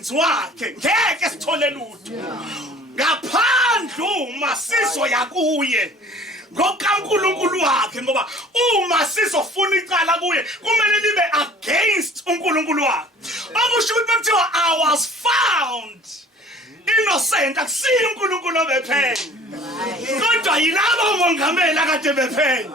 umsebenzi wakhe ngeke sithole lutho ngaphandle uma sizoya kuye ngokaNkulunkulu wakhe ngoba uma sizofuna icala kuye kumele libe against uNkulunkulu wakhe okusho ukuthi bekuthiwa I was found innocent akusiyo uNkulunkulu obephenya kodwa yilabo mongameli akade bephenya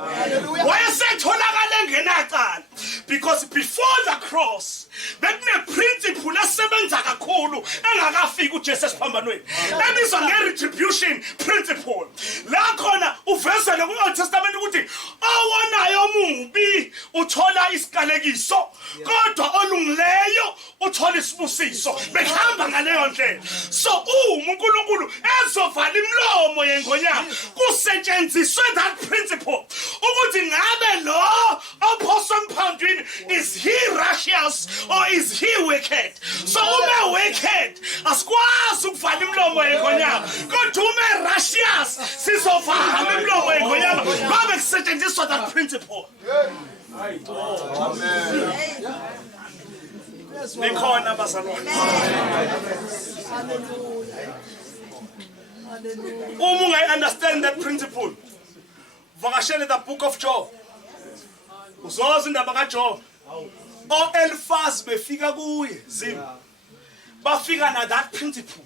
wayesetholakala engenacala because before the cross bekune principle esebenza kakhulu engakafiki uJesu esiphambanweni ebizwa nge-retribution principle la khona uvezele ku-Old Testament ukuthi owonayo omubi uthola isikalekiso kodwa olungileyo uthola isibusiso behamba ngaleyo ndlela so uma uNkulunkulu ezovala imlomo yengonyama kusetshenziswe that principle ukuthi ngabe lo ophoso emphambili is he righteous or is he wicked so uma wicked asikwazi ukuvala imlomo yengonyama kodwa uma righteous sizovala imlomo yengonyama ngoba kusetshenziswa that principle amen nikhona bazalwane uma ungayi-understand that principle vakashele the book of Job uzoza indaba kaJob o-Elifazi befika kuye zima bafika na that principle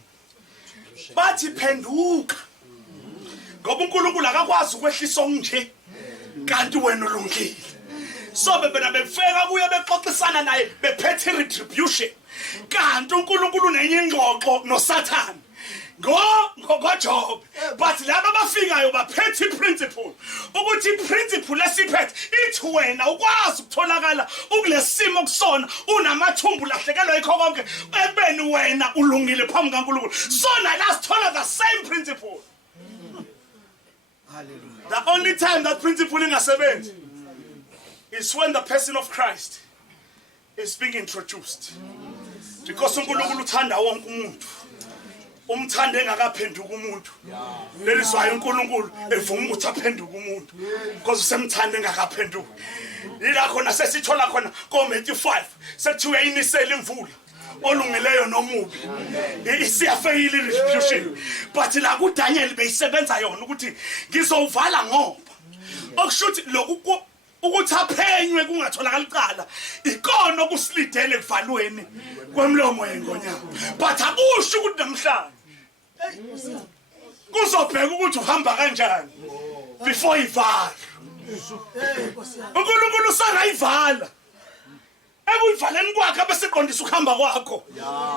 bathi phenduka ngoba uNkulunkulu akakwazi ukwehlisa onje kanti wena ulungile so bebena befika kuye bexoxisana naye bephethe retribution kanti uNkulunkulu unenye ingxoxo noSathane ngoJob but laba bafikayo baphethe principle ukuthi principle lesiphethe ithi wena ukwazi ukutholakala ukulesimo kusona unamathumbu lahlekelwa yikho konke ebeni wena ulungile phambi kaNkulunkulu sona lasithola the same principle hallelujah the only time that principle ingasebenzi is when the person of Christ is being introduced because uNkulunkulu uthanda wonke umuntu umthande engakaphenduka umuntu leliswayo uNkulunkulu evuma ukuthi aphenduke umuntu because usemthande engakaphenduka ila khona sesithola khona koMatthew 5 sethi uyayinisela imvula olungileyo nomubi isiyafeyila retribution but la kuDaniel beyisebenza yona ukuthi ngizowuvala ngoba okushuthi lokhu ukuthi aphenywe kungatholakala icala ikona okusilidele kuvalweni kwemlomo yengonyama but akusho ukuthi namhlanje kuzobheka ukuthi uhamba kanjani before ivala uNkulunkulu usangayivala ekuyivaleni kwakhe abeseqondisa ukuhamba kwakho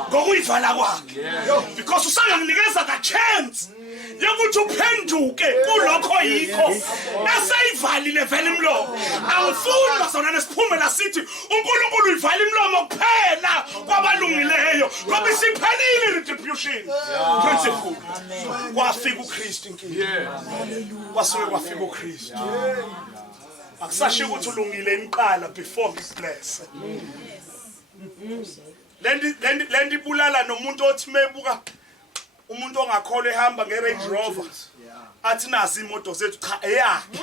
ngokuyivala kwakhe because usangakunikeza the chance yokuthi uphenduke kulokho yikho eseyivalile vele imlomo angifuni bazona nesiphumela sithi uNkulunkulu uyivala imlomo kuphela kwabalungileyo ngoba isiphelile retribution principle kwafika uKristu inkingi kwasuke kwafika uKristu akusasho ukuthi ulungile eniqala before ngibless lendi bulala nomuntu othi mebuka umuntu ongakholwa ehamba ngeRange Rover athi nazi imoto zethu cha eyakhe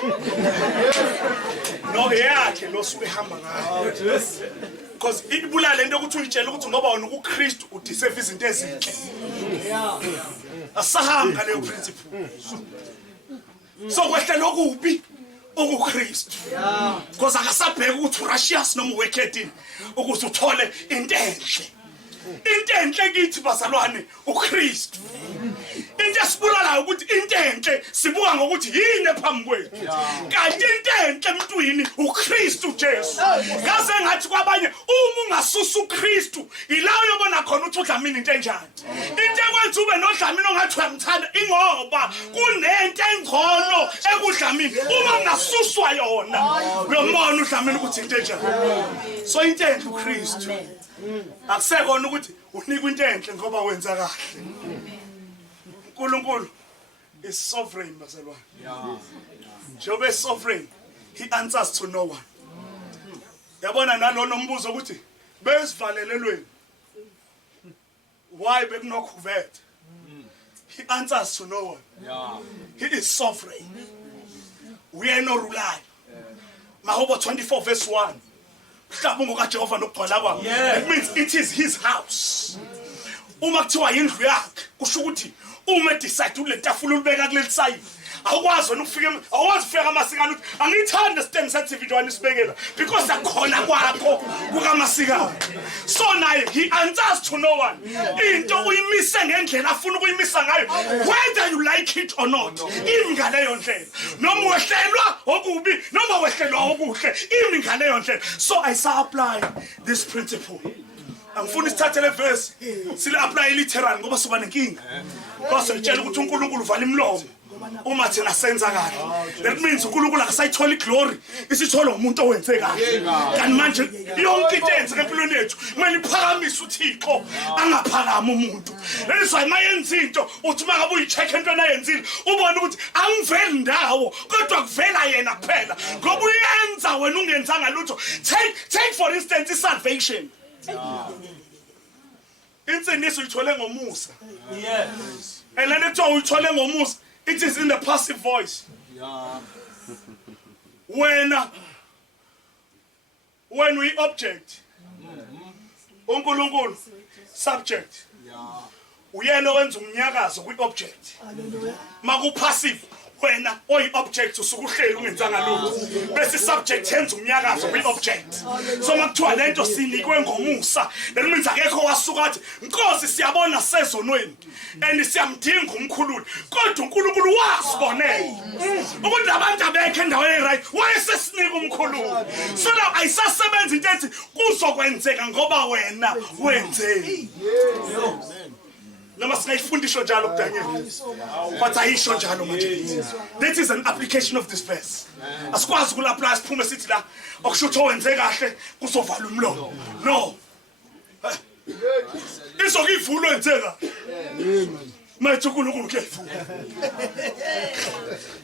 no eyakhe lo suke ehamba ngayo because ibulala lento ukuthi uyitshela ukuthi ngoba wona uKristu udeserve izinto ezinhle asahamba leyo principle so kwehle lokubi uKristu because akasabheka ukuthi righteous noma wicked ukuthi uthole into enhle kithi bazalwane uKristu into esibulalayo ukuthi into enhle sibuka ngokuthi yini ephambi kwethu kanti into enhle emntwini uKristu Jesu ngaze ngathi kwabanye uma ungasusa uKristu ilawo yobona khona ukuthi udlamini into enjani into ekwenza ube nodlamini ongathi uyamthanda ingoba kunento engcono ekudlamini uma ungasuswa yona uyambona udlamini ukuthi into enjani so into enhle uKristu akusekona ukuthi unikwe into enhle ngoba wenza kahle uNkulunkulu is sovereign bazalwane Job is sovereign he answers to no one yabona nalona umbuzo ukuthi besivalelelweni why bekunokhuvethe he answers to no one he is sovereign we are no ruler Mahobo 24 verse 1 mhlawumbe ngokaJehova nokugcwala kwakhe it means it is his house uma kuthiwa indlu yakhe kusho ukuthi uma decide ule tafula ulibeka kuleli side awukwazi wena ukufika amasikana uthi angiyithanda stand sensitive wena isibekela because akhona kwakho kukaMasikane. So naye he answers to no one. Into uyimise ngendlela afuna ukuyimisa ngayo whether you like it or not. Imi ngaleyo ndlela noma wehlelwa okubi noma wehlelwa okuhle imi ngaleyo ndlela. So I say apply this principle. Angifuni isithathe le verse sile apply literal ngoba soba nenkinga. Base ngitshela ukuthi uNkulunkulu uvala imlomo uma thina senza kahle. That means uNkulunkulu akasayithola iglory isithola umuntu owenze kahle. Kanti manje yonke into eyenzeka empilweni yethu kumele iphakamise uThixo angaphakama umuntu. That is why mayenza into uthi mangabe uyicheck into ayenzile ubone ukuthi angiveli ndawo kodwa kuvela yena kuphela ngoba uyenza wena ungenzanga lutho. Take for instance salvation. Insiniso uyithole ngomusa. Yes. And then it's uyithole ngomusa. It is in the passive voice. Yeah. When we object, uNkulunkulu subject. Yeah. Uyena wenza umnyakazo kwi object. Hallelujah. Maku passive wena oyi object usukuhlela ungenzanga lutho bese subject yenza umnyakazo kwi object. So makuthiwa lento sinikwe ngomusa that means akekho wasuka athi Nkosi siyabona sezonweni and siyamdinga umkhululi kodwa uNkulunkulu wasibonela ukuthi abantu abekho endaweni right wayesesinika umkhululi. So now ayisasebenza into ethi kuzokwenzeka ngoba wena wenzeni. Noma singayifundisho njalo kuDaniel but ayisho njalo manje. That is an application of this verse. Asikwazi ukulapply siphume sithi la okusho wenze kahle kuzovala umlomo. No. Izokivulo enzeka. Manje uNkulunkulu kuyivula.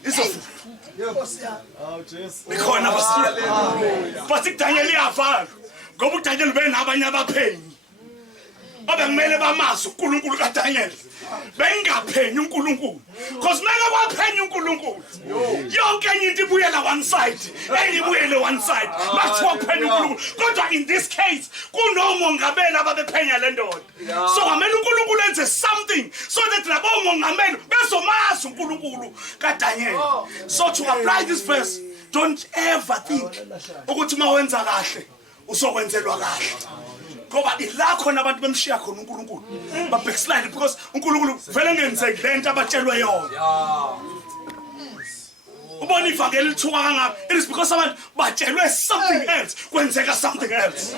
Izovula. Ikhona basiya. But uDaniel iyavala. Ngoba uDaniel benabanye abaphenyi. Abekumele bamazi uNkulunkulu kaDaniel bengaphenyi uNkulunkulu because manje kwaphenya uNkulunkulu yonke enye into ibuyela one side eyibuyele one side makuthiwa kuphenya uNkulunkulu kodwa in this case kunomongameli ababephenya le ndoda. So ngamele uNkulunkulu enze something so that labo mongameli bezomazi uNkulunkulu kaDaniel. So to apply this verse, don't ever think ukuthi mawenza kahle usokwenzelwa kahle. Ngoba ilakho nabantu bemshiya khona uNkulunkulu ba backslide because uNkulunkulu vele ngenzeki lento abatshelwe yona. Ubona ivangeli lithuka kangaka it is because abantu batshelwe something else kwenzeka something else.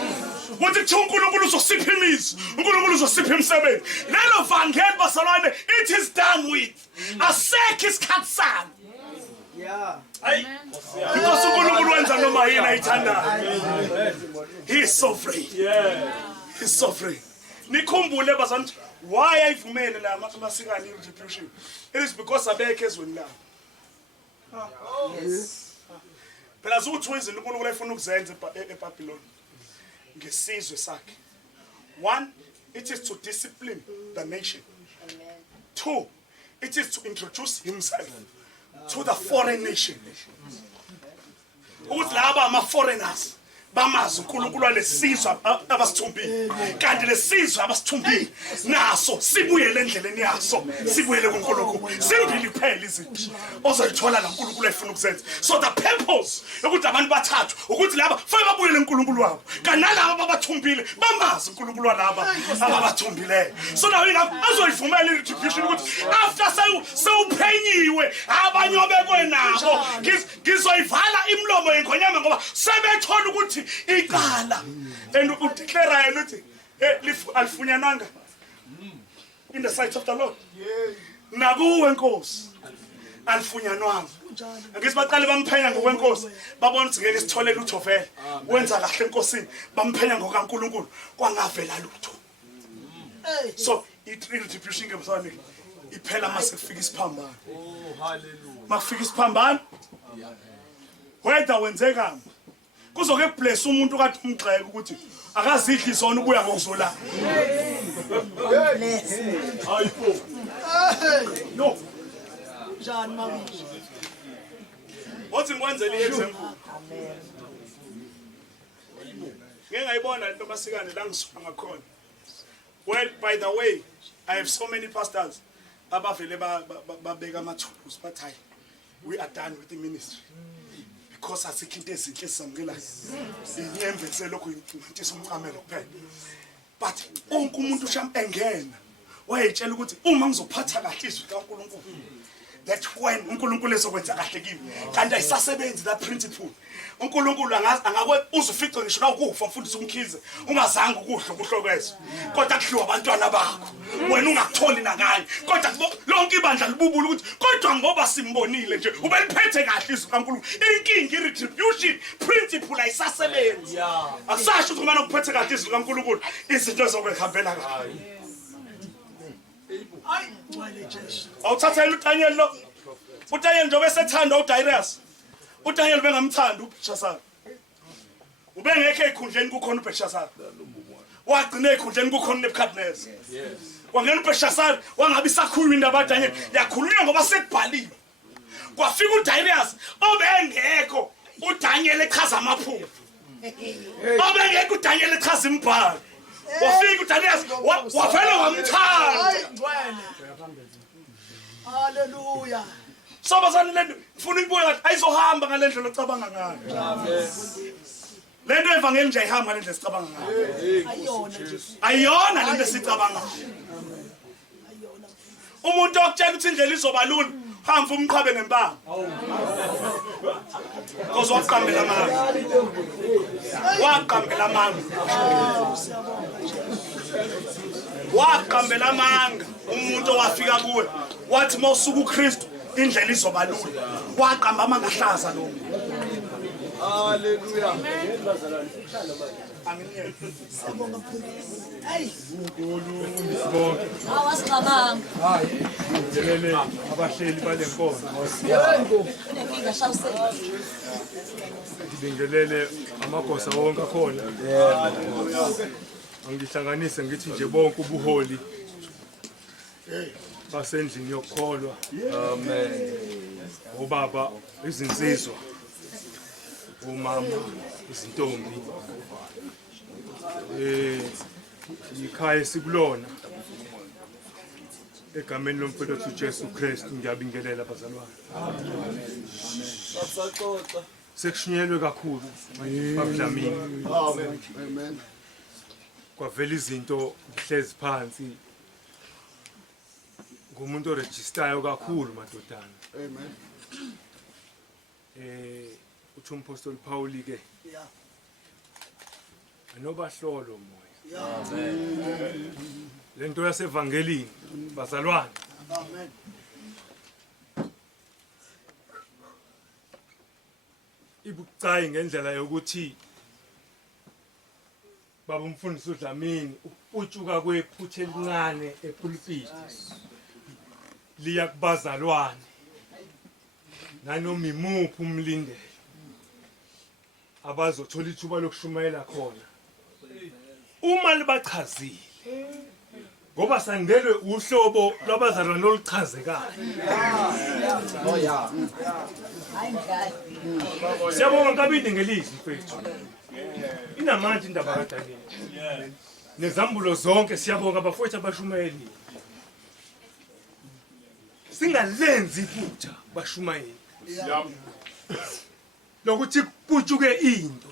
Ukuthi kuthiwa uNkulunkulu uzosipha imizi uNkulunkulu uzosipha imisebenzi lelo vangeli basalwane it is done with asekho isikhathi salo. Yeah. Because uNkulunkulu wenza noma yini ayithandayo. He is so free. Yeah. He's so free. Nikhumbule bazantu why ayivumele la masikane retribution. It is because abekho ezweni la. Yes. Phela uthi wenza uNkulunkulu efuna ukuzenza eBabylon ngesizwe sakhe. One, it is to discipline the nation. Amen. Two, it is to introduce himself to the foreign nation. Ukuthi laba ama foreigners bamazi uNkulunkulu walesizwe abasithumbile kanti lesizwe abasithumbile naso sibuyele endleleni yaso sibuyele kuNkulunkulu simbili kuphela izinto ozoyithola la uNkulunkulu efuna ukuzenza. So the purpose ukuthi abantu bathathu ukuthi laba fanele babuyele uNkulunkulu wabo kanti nalabo abathumbile bamazi uNkulunkulu walaba ababathumbile. So now azoyivumela i-retribution ukuthi after sewuphenyiwe abanye obekwe nabo ngizoyivala imlomo yenkonyama ngoba sebethola ukuthi ikala and udeclare yena uthi alifunyananga in the sight of the Lord. Nakuwe Nkosi alifunyanwanga. Ngeke sibaqale bamphenya ngokwenkosi babona ukuthi ngeke sithole lutho vele wenza kahle enkosini bamphenya ngokaNkulunkulu kwangavela lutho. So i-retribution ngemsane iphela mase kufika isiphambano. Oh hallelujah. Makufika isiphambano whether wenzeka kuzoke bless umuntu kathi umgxeke ukuthi akazidli zona ubuya ngokuzolala. Hayibo. No. Jean Marie. Othi ngikwenzele example. Amen. Ngeke ngayibona into masikane la ngisuka ngakhona. Well, by the way, I have so many pastors abavele babeka amathulusi bathi hayi we are done with the ministry because asikho into ezinhle esamukelayo inyembese lokho into somcamelo kuphela but onke umuntu sham engena wayetshela ukuthi uma ngizophatha kahle izwi kaNkulunkulu that when uNkulunkulu esokwenza kahle kimi kanti ayisasebenzi that principle uNkulunkulu angakwe uzufice ngisho na ukufa mfundisi umkhize ungazange ukudla ukuhlokwezo kodwa kudliwa abantwana bakho wena ungakutholi nakanye kodwa lonke ibandla libubula ukuthi kodwa ngoba simbonile nje ubeliphethe kahle izwi kaNkulunkulu inkingi retribution principle ayisasebenzi asasho ukuthi kumele ukuphethe kahle izwi kaNkulunkulu izinto zokuhambela kahle awuthathela uDaniel lo uDaniel njengoba esethanda uDarius uDaniel bengamthanda uBelshazar ubengekho ekhundleni kukhona uBelshazar wagcina ekhundleni kukhona uNebukadnezar kwangena uBelshazar wangabi sakhuluma indaba kaDaniel yakhulunywa ngoba sekubhaliwe kwafika uDarius obengekho uDaniel echaza amaphupho obengekho uDaniel echaza imibhalo wafika uDarius wavela wamthanda haleluya sobazana lento ufuna ukubuya ngathi ayizohamba ngalendlela ocabanga ngayo lento evangeli nje ayihamba ngalendlela sicabanga ngayo ayona lento esicabanga umuntu okutshela ukuthi indlela izoba lula hamba umqhabe ngempama because waqambela amanga umuntu owafika kuwe wathi mawusuka uKristu indlela izoba lula waqamba amanga ahlaza lo haleluya Siyabonga mfundisi. Hayi. Sibonke. Awasicabanga. Hayi. Ngelele abahleli bale nkonzo. Yebo. Kunenkinga shawusela. Ngibingelele amagosa wonke akhona. Angihlanganise ngithi nje bonke ubuholi. Basendlini yokukholwa. Amen. Obaba izinsizwa. Umama izintombi. Ikhaya sikulona egameni lomfowethu uJesu Kristu ngiyabingelela abazalwane. Amen. Saxoxa. Sekushunyelwe kakhulu babudlamini. Amen. Kwavela izinto ngihlezi phansi ngumuntu oregistayo kakhulu madodana. Amen. Uthi umpostoli Pauli ke. Yeah. Anobahlolo moya. Amen. Lento yasevangelini bazalwane. Amen. Ibucayi ngendlela yokuthi baba umfundisi uDlamini uputshuka kwephuthe elincane epulpit liya kubazalwane nanoma imuphi umlindelo abazothola ithuba lokushumayela khona uma libachazile ngoba sandelwe uhlobo lwabazalwane oluchazekayo. Oh yeah. Hayi ngani. Siyabonga kabini ngelizwi mfethu. Inamandla indaba kaDaniel. Nezambulo zonke siyabonga abafowethu abashumayeli. Singalenzi iphutha bashumayeli. Lokuthi kutshuke into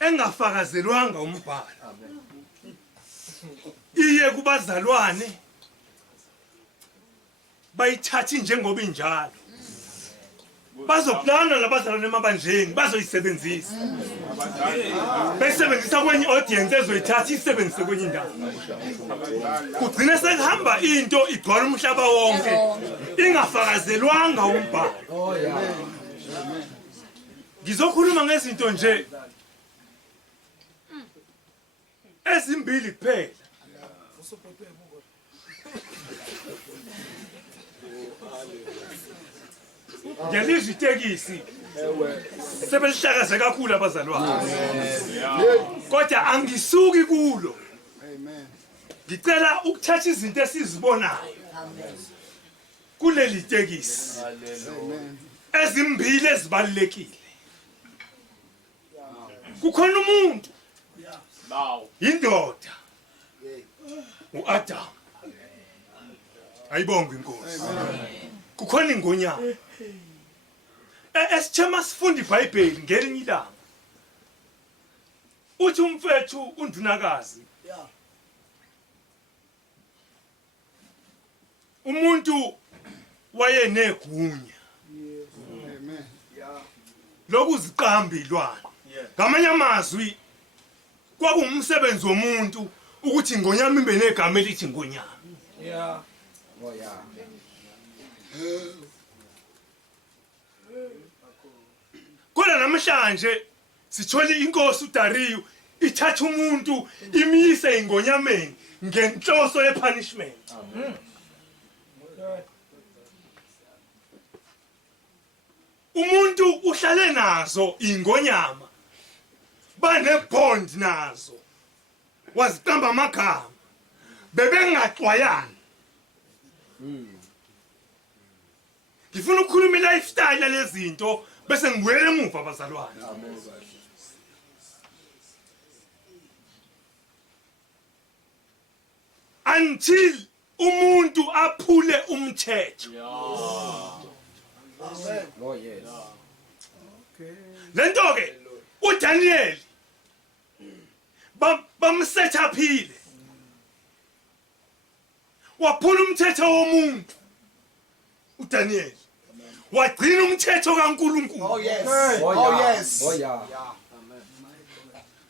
engafakazelwanga umbhalo. Iye kubazalwane bayithathi njengoba injalo. Bazoplana labazalwane emabandleni bazoyisebenzisa. Besebenzisa kwenye audience ezoyithatha isebenzise kwenye indawo. Kugcina sekuhamba into igcwala umhlaba wonke ingafakazelwanga umbhalo. Oh yeah. Ngizokhuluma ngezinto nje ezimbili kuphela. Ngelizwi itekisi sebelihlakaze kakhulu abazalwane. Kodwa angisuki kulo. Amen. Ngicela ukuthatha izinto esizibonayo kuleli tekisi ezimbili ezibalekile. Kukhona umuntu indoda uAdam. Ayibonge inkosi. Kukhona ingonyama. Esithema sifunda iBhayibheli ngelinye ilanga. Uthi umfethu undunakazi. Umuntu wayenegunya. Amen. Lokuziqamba ilwane. Ngamanye amazwi kwakuwumsebenzi womuntu ukuthi ingonyama ibe negama elithi ingonyama. Oh yeah. Kodwa namhlanje sithola inkosi uDariyu ithatha umuntu imiyise ingonyameni ngenhloso yepunishment. Umuntu uhlale nazo ingonyama banebond nazo waziqamba amagama bebengaxwayani. Ngifuna ukukhuluma lifestyle lezinto bese ngibuyele emuva abazalwane. Until umuntu aphule umthetho. Oh yes. Lento ke uDaniel bamsethaphile. Waphula umthetho womuntu. uDaniel wagcina umthetho kaNkulunkulu. Oh yes. Oh yes. Oh yeah.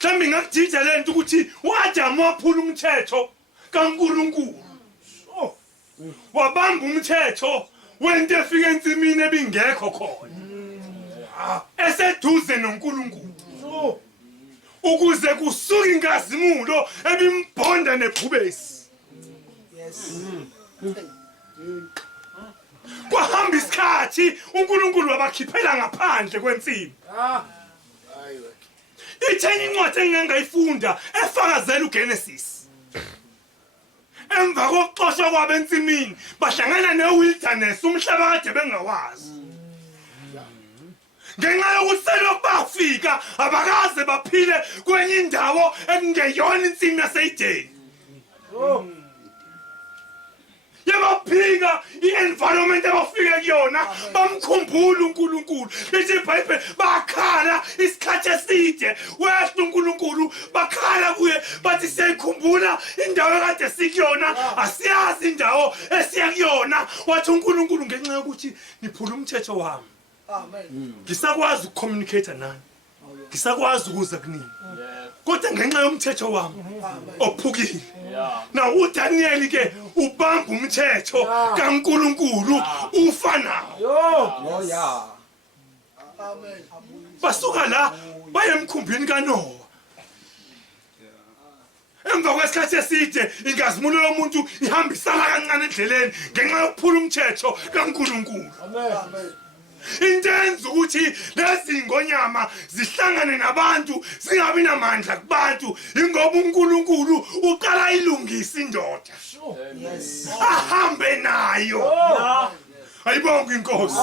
Mhlawumbe ngakujija lento ukuthi uAdam waphula umthetho kaNkulunkulu. Wabamba umthetho wento efika ensimini ebingekho khona. Eseduze noNkulunkulu. Ukuze kusuke inkazimulo ebimbhonda nebhubesi. Yes. Kwahamba isikhathi uNkulunkulu wabakhiphela ngaphandle kwensimi. Itheni incwadi engangayifunda efakazela uGenesis. Emva kokuxoshwa kwabo ensimini bahlangana newilderness umhlaba kade bengawazi. Ngenxa yokuthi selokhu bafika abakaze baphile kwenye indawo ekungeyona insimi yaseYedeni. Yabaphika i-environment abafike kuyona bamkhumbula uNkulunkulu. Lithi iBhayibheli bakhala isikhathi eside wehla uNkulunkulu bakhala kuye bathi siyayikhumbula indawo ekade sikuyona asiyazi indawo esiya kuyona. Wathi uNkulunkulu ngenxa yokuthi niphula umthetho wami. Amen. Ngisakwazi ukucommunicate nani. Ngisakwazi ukuza kunini. Kodwa ngenxa yomthetho wami ophukile. Na uDaniel ke ubamba umthetho kaNkulunkulu ufanayo. Oh yeah. Amen. Basuka la baye emkhumbini kaNoah. Emva kwesikhathi eside inkazimulo yomuntu ihambisana kancane endleleni ngenxa yokuphula umthetho kaNkulunkulu. Amen. Intenza ukuthi lezi ingonyama zihlangane nabantu zingabi namandla kubantu ingoba uNkulunkulu uqala ilungisa indoda. Yes. Ahambe nayo. Ayibonge inkosi.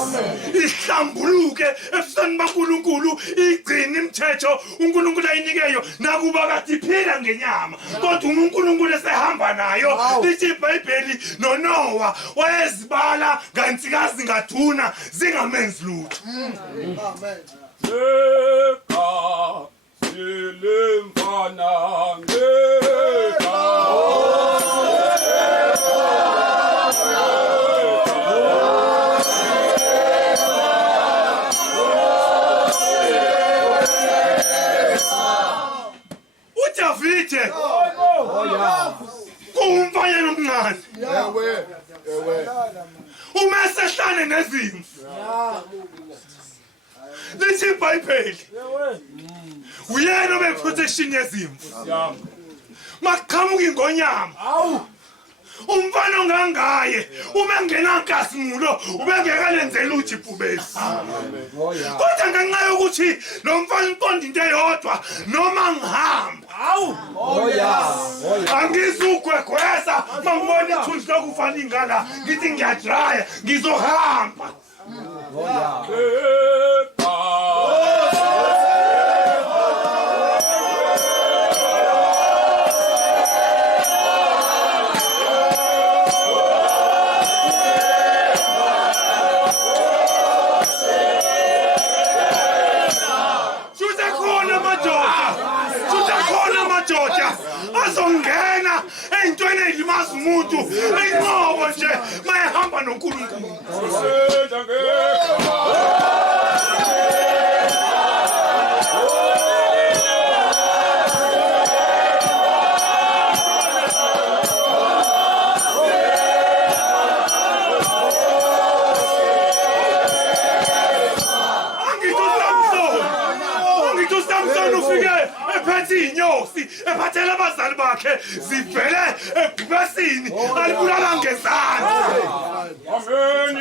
Ihlambuluke ebusweni baNkulunkulu igcina imithetho uNkulunkulu ayinikeyo nakuba kade iphila ngenyama. Kodwa uNkulunkulu esehamba nayo. Lithi iBhayibheli noNoah wayezibala ngansikazi ngathuna zingamenzi lutho. Amen. uDavide Oh yeah. kuwumfanyana omncane. Ewe. Ewe. Uma esehlane nezimvu. Lithi iBhayibheli uyena obeprotection yezimvu. Maqhamuka ingonyama. Umfana ongangaye uma engenankazimulo ubengekalenzela uthi ibhubesi. Oh yeah. Kodwa ngenxa yokuthi lo mfana uqonda into eyodwa noma ngihamba Oh yeah. Oh yeah. angizugwegwesa mangibona ithunzi lokufana ingala ngithi ngiyadraya ngizohamba. Oh yeah. ungena ey'ntweni ey'limaza umuntu ayinqobo nje mayehamba noNkulunkulu. Ufike ephethe iy'nyosi ephathela abazali bakhe zivele ebhubesini alibulala ngezandla. Amen.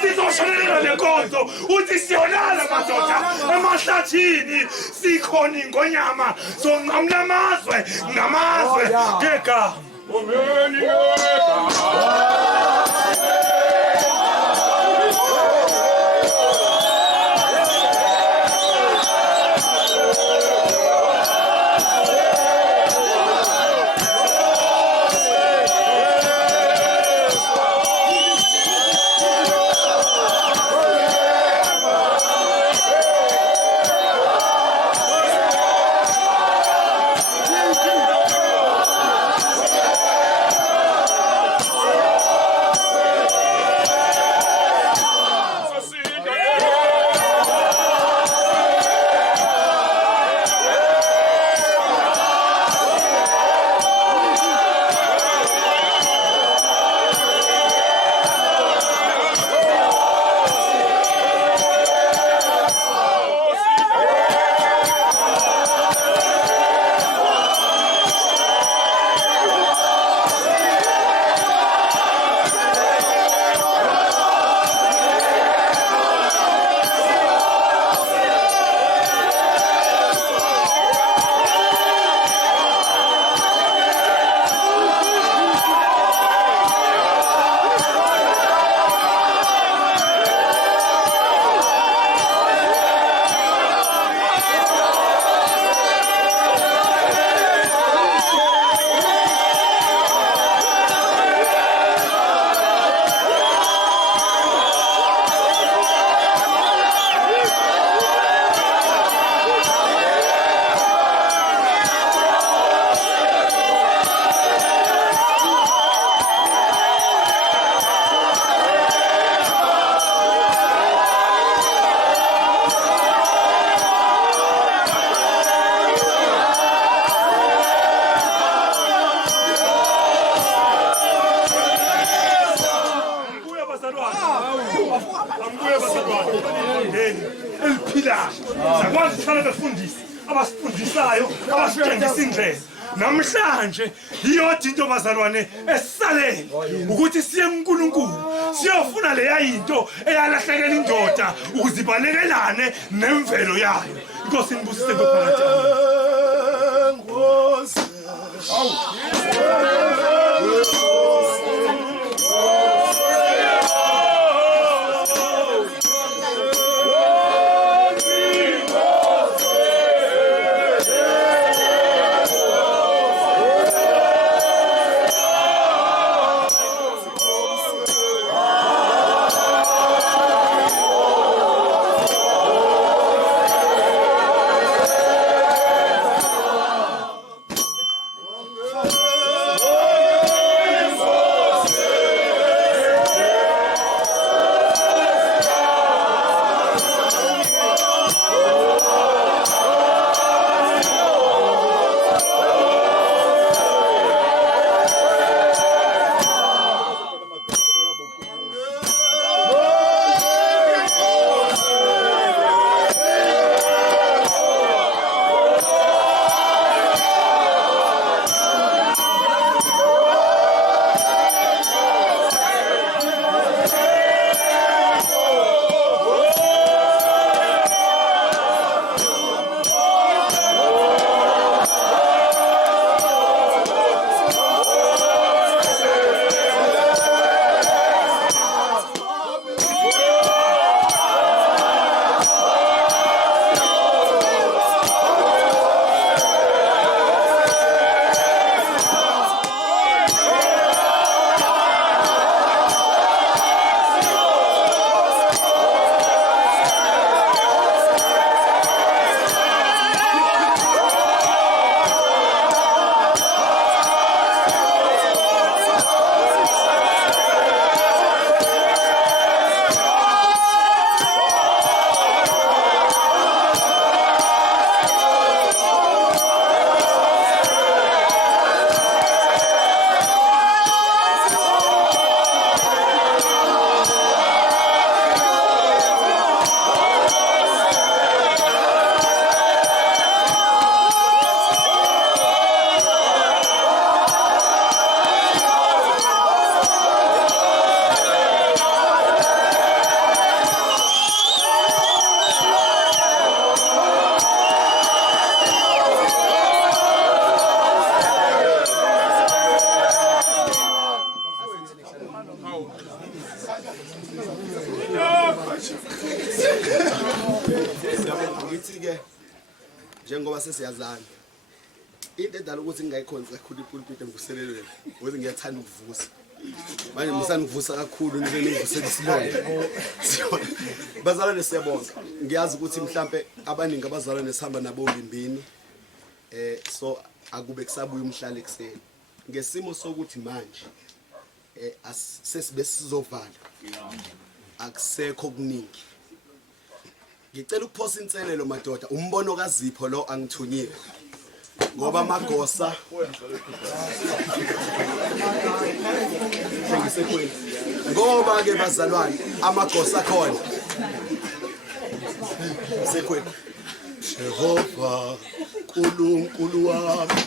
Sizoshonelela lenkonzo uthi siyolala madoda emahlathini sikhona ingonyama sonqamula amazwe ngamazwe ngegama. Sakwazi ukuhlala befundisi abasifundisayo abasitshengisa indlela. Namhlanje iyodwa into bazalwane esisalele ukuthi siye kuNkulunkulu siyofuna leya into eyalahlekela indoda ukuze ibalekelane nemvelo yayo. Inkosi inibusise phakathi. ngithi ke njengoba sesiyazana into edala ukuthi ngingayikhonza kakhulu ipulpit emvuselelweni ukuthi ngiyathanda ukuvusa manje ngisanda ukuvusa kakhulu nje ngivusela isilonda bazalwane siyabonga ngiyazi ukuthi mhlambe abaningi abazalwane sihamba nabo ngimbini so akube kusabuya umhlalo ekseni ngesimo sokuthi manje sesibe sizovala akusekho okuningi ngicela ukuphosa inselelo madoda umbono kaZipho lo angithunyiwe ngoba amagosa sengisekhweni ngoba ke bazalwane amagosa khona sekhweni Jehova uNkulunkulu wami